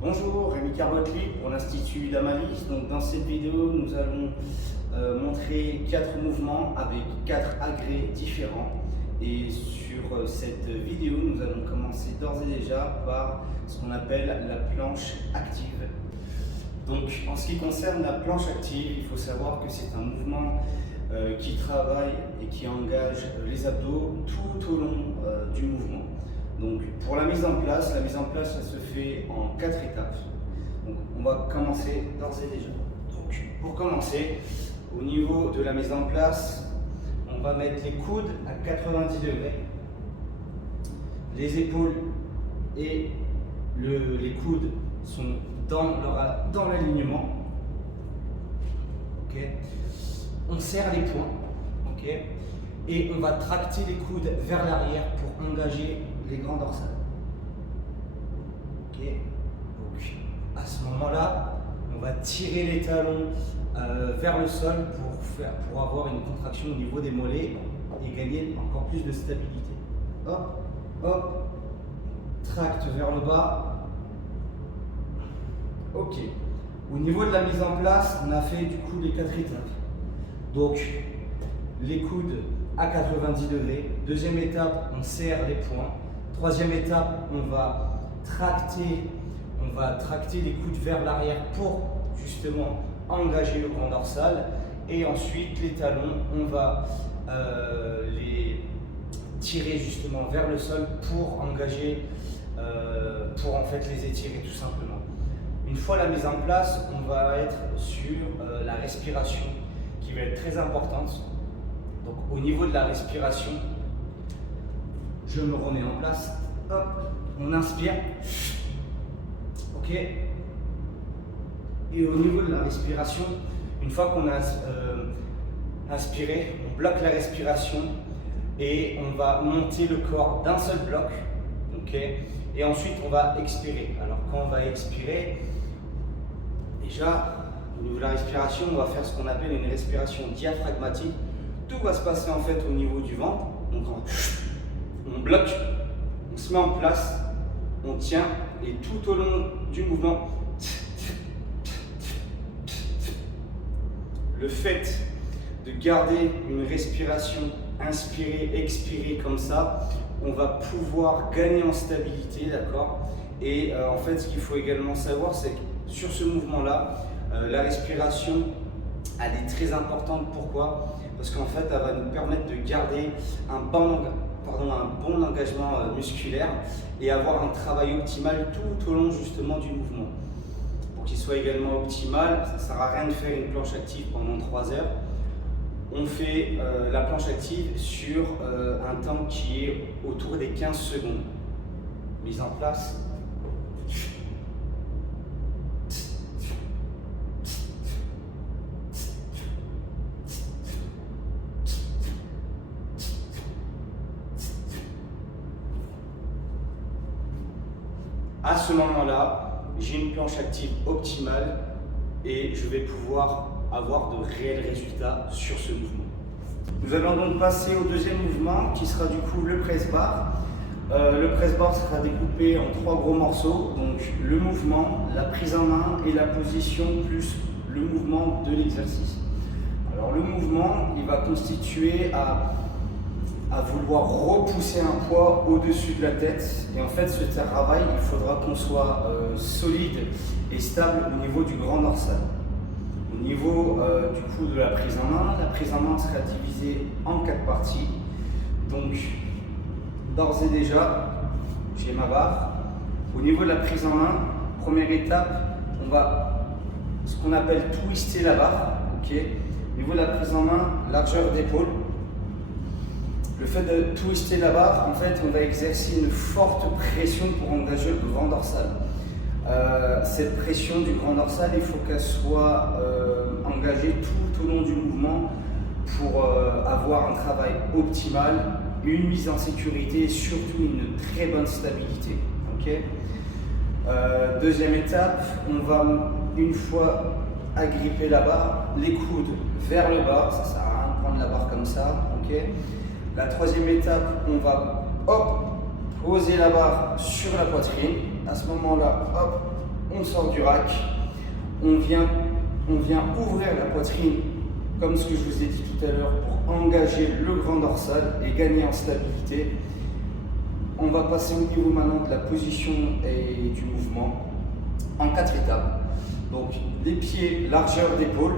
Bonjour, Rémi Carbotli pour l'Institut d'Amalis. Donc, dans cette vidéo, nous allons montrer 4 mouvements avec 4 agrès différents. Et sur cette vidéo, nous allons commencer d'ores et déjà par ce qu'on appelle la planche active. Donc, en ce qui concerne la planche active, il faut savoir que c'est un mouvement qui travaille et qui engage les abdos tout au long du mouvement. Donc pour la mise en place, ça se fait en 4 étapes. Donc on va commencer d'ores et déjà. Donc pour commencer, au niveau de la mise en place, on va mettre les coudes à 90 degrés, les épaules et les coudes sont dans l'alignement. Okay. On serre les poings, okay. Et on va tracter les coudes vers l'arrière pour engager les grands dorsales. Okay. Donc, à ce moment-là, on va tirer les talons vers le sol pour avoir une contraction au niveau des mollets et gagner encore plus de stabilité. Hop, hop, tracte vers le bas. Ok. Au niveau de la mise en place, on a fait du coup les 4 étapes. Donc, les coudes à 90 degrés. Deuxième étape, on serre les poings. Troisième étape, on va tracter les coudes vers l'arrière pour justement engager le grand dorsal. Et ensuite, les talons, on va les tirer justement vers le sol pour engager, pour en fait les étirer tout simplement. Une fois la mise en place, on va être sur la respiration qui va être très importante. Donc au niveau de la respiration, je me remets en place. Hop, on inspire. Ok. Et au niveau de la respiration, une fois qu'on a inspiré, on bloque la respiration et on va monter le corps d'un seul bloc. Ok. Et ensuite, on va expirer. Alors quand on va expirer, déjà, au niveau de la respiration, on va faire ce qu'on appelle une respiration diaphragmatique. Tout va se passer en fait au niveau du ventre. Donc on bloque, on se met en place, on tient et tout au long du mouvement, le fait de garder une respiration inspirée, expirée comme ça, on va pouvoir gagner en stabilité, d'accord? Et en fait, ce qu'il faut également savoir, c'est que sur ce mouvement-là, la respiration, elle est très importante. Pourquoi? Parce qu'en fait, elle va nous permettre de garder un bon engagement musculaire et avoir un travail optimal tout au long justement du mouvement. Pour qu'il soit également optimal, ça ne sert à rien de faire une planche active pendant 3 heures. On fait la planche active sur un temps qui est autour des 15 secondes. Mise en place. À ce moment-là, j'ai une planche active optimale et je vais pouvoir avoir de réels résultats sur ce mouvement. Nous allons donc passer au deuxième mouvement qui sera du coup le press bar. Le press bar sera découpé en 3 gros morceaux, donc le mouvement, la prise en main et la position plus le mouvement de l'exercice. Alors le mouvement, il va constituer à vouloir repousser un poids au-dessus de la tête. Et en fait, ce travail, il faudra qu'on soit solide et stable au niveau du grand dorsal. Au niveau du coup de la prise en main sera divisée en 4 parties. Donc, d'ores et déjà, j'ai ma barre. Au niveau de la prise en main, première étape, on va ce qu'on appelle twister la barre. Okay. Au niveau de la prise en main, largeur d'épaule. Le fait de twister la barre, en fait, on va exercer une forte pression pour engager le grand dorsal. Cette pression du grand dorsal, il faut qu'elle soit engagée tout au long du mouvement pour avoir un travail optimal, une mise en sécurité et surtout une très bonne stabilité. Okay. Deuxième étape, on va, une fois agripper la barre, les coudes vers le bas, ça sert à rien de prendre la barre comme ça. Okay. La troisième étape, on va poser la barre sur la poitrine. À ce moment-là, hop, on sort du rack, on vient ouvrir la poitrine, comme ce que je vous ai dit tout à l'heure, pour engager le grand dorsal et gagner en stabilité. On va passer au niveau maintenant de la position et du mouvement en 4 étapes. Donc les pieds, largeur d'épaule,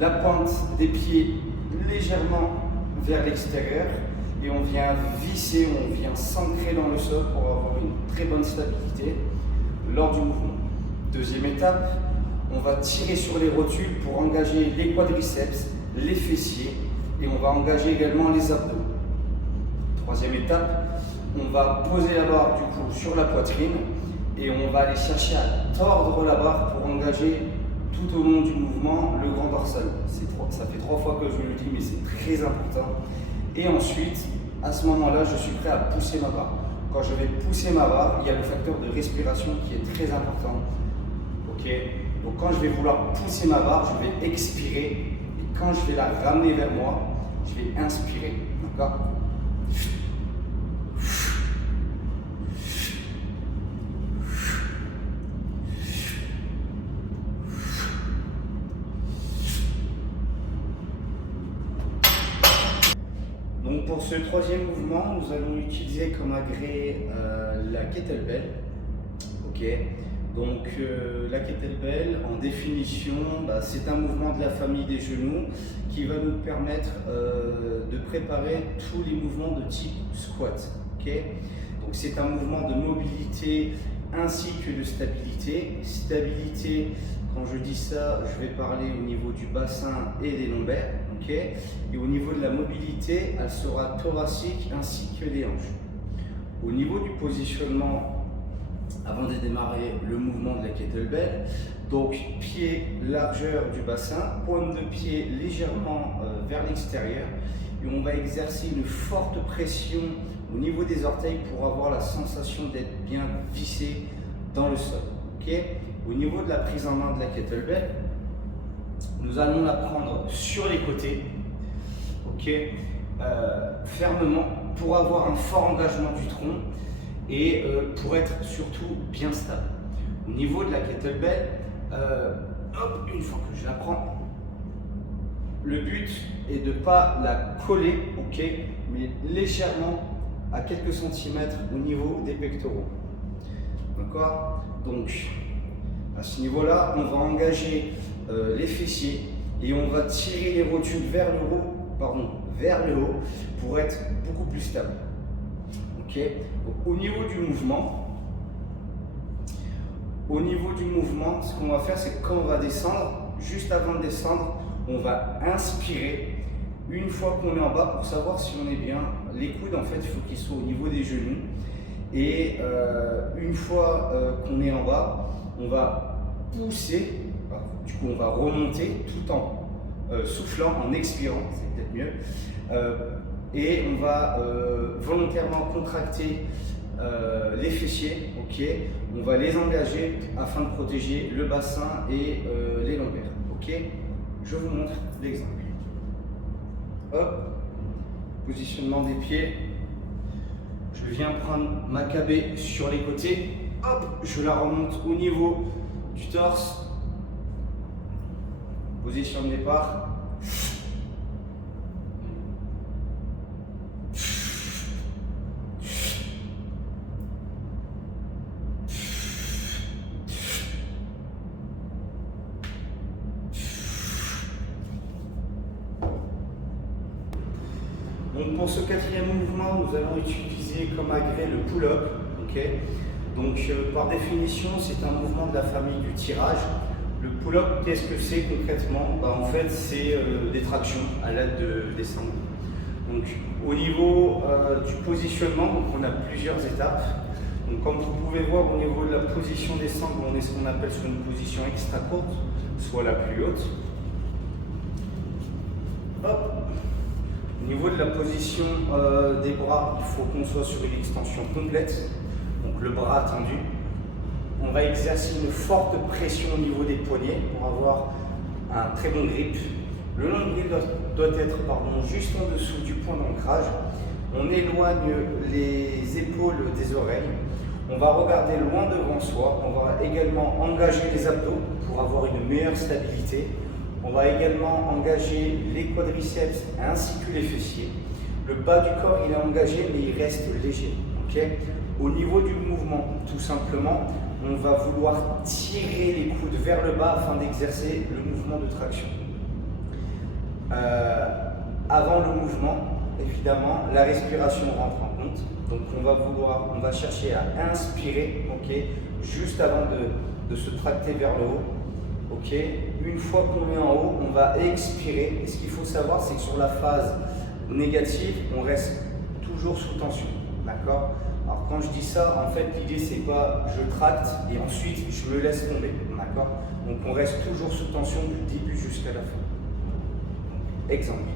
la pointe des pieds légèrement vers l'extérieur et on vient visser, on vient s'ancrer dans le sol pour avoir une très bonne stabilité lors du mouvement. Deuxième étape, on va tirer sur les rotules pour engager les quadriceps, les fessiers et on va engager également les abdos. Troisième étape, on va poser la barre du coup sur la poitrine et on va aller chercher à tordre la barre pour engager tout au long du mouvement le grand dorsal. Ça fait 3 fois que je le dis mais c'est très important. Et ensuite, à ce moment-là, je suis prêt à pousser ma barre. Quand je vais pousser ma barre, il y a le facteur de respiration qui est très important. Ok. Donc quand je vais vouloir pousser ma barre, je vais expirer et quand je vais la ramener vers moi, je vais inspirer. D'accord ? Donc pour ce troisième mouvement, nous allons utiliser comme agrès la kettlebell. Ok. Donc la kettlebell, en définition, c'est un mouvement de la famille des genoux qui va nous permettre de préparer tous les mouvements de type squat. Okay. Donc c'est un mouvement de mobilité ainsi que de stabilité. Stabilité, quand je dis ça, je vais parler au niveau du bassin et des lombaires. Okay. Et au niveau de la mobilité, elle sera thoracique ainsi que des hanches. Au niveau du positionnement, avant de démarrer le mouvement de la kettlebell, donc pied largeur du bassin, pointe de pied légèrement vers l'extérieur et on va exercer une forte pression au niveau des orteils pour avoir la sensation d'être bien vissé dans le sol. Okay. Au niveau de la prise en main de la kettlebell, nous allons la prendre sur les côtés, okay, fermement pour avoir un fort engagement du tronc et pour être surtout bien stable. Au niveau de la kettlebell, une fois que je la prends, le but est de ne pas la coller, okay, mais légèrement à quelques centimètres au niveau des pectoraux. D'accord? Donc, à ce niveau-là, on va engager les fessiers et on va tirer les rotules vers le haut pour être beaucoup plus stable. Okay. Donc, au niveau du mouvement, ce qu'on va faire, c'est que quand on va descendre, juste avant de descendre, on va inspirer une fois qu'on est en bas pour savoir si on est bien. Les coudes, en fait, il faut qu'ils soient au niveau des genoux. Et une fois qu'on est en bas, on va pousser, du coup on va remonter tout en soufflant, en expirant, c'est peut-être mieux. Et on va volontairement contracter les fessiers, okay. On va les engager afin de protéger le bassin et les lombaires. Okay. Je vous montre l'exemple. Hop, positionnement des pieds. Je viens prendre ma KB sur les côtés. Hop, je la remonte au niveau du torse. Position de départ. Donc pour ce quatrième mouvement, nous allons utiliser comme agrès le pull-up. Okay. Donc par définition, c'est un mouvement de la famille du tirage. Le pull-up, qu'est-ce que c'est concrètement? En fait, c'est des tractions à l'aide des sangles. Donc au niveau du positionnement, donc, on a plusieurs étapes. Donc comme vous pouvez voir, au niveau de la position des sangles, on est ce qu'on appelle sur une position extra courte, soit la plus haute. Hop. Au niveau de la position des bras, il faut qu'on soit sur une extension complète, donc le bras tendu. On va exercer une forte pression au niveau des poignets pour avoir un très bon grip. Le nombril doit être juste en dessous du point d'ancrage. On éloigne les épaules des oreilles. On va regarder loin devant soi. On va également engager les abdos pour avoir une meilleure stabilité. On va également engager les quadriceps ainsi que les fessiers. Le bas du corps, il est engagé, mais il reste léger. Okay? Au niveau du mouvement, tout simplement, on va vouloir tirer les coudes vers le bas afin d'exercer le mouvement de traction. Avant le mouvement, évidemment, la respiration rentre en compte. Donc on va chercher à inspirer, okay, juste avant de se tracter vers le haut. Okay. Une fois qu'on est en haut, on va expirer. Et ce qu'il faut savoir, c'est que sur la phase négative, on reste toujours sous tension. D'accord? Alors quand je dis ça, en fait, l'idée c'est pas je tracte et ensuite je me laisse tomber. D'accord? Donc on reste toujours sous tension du début jusqu'à la fin. Exemple.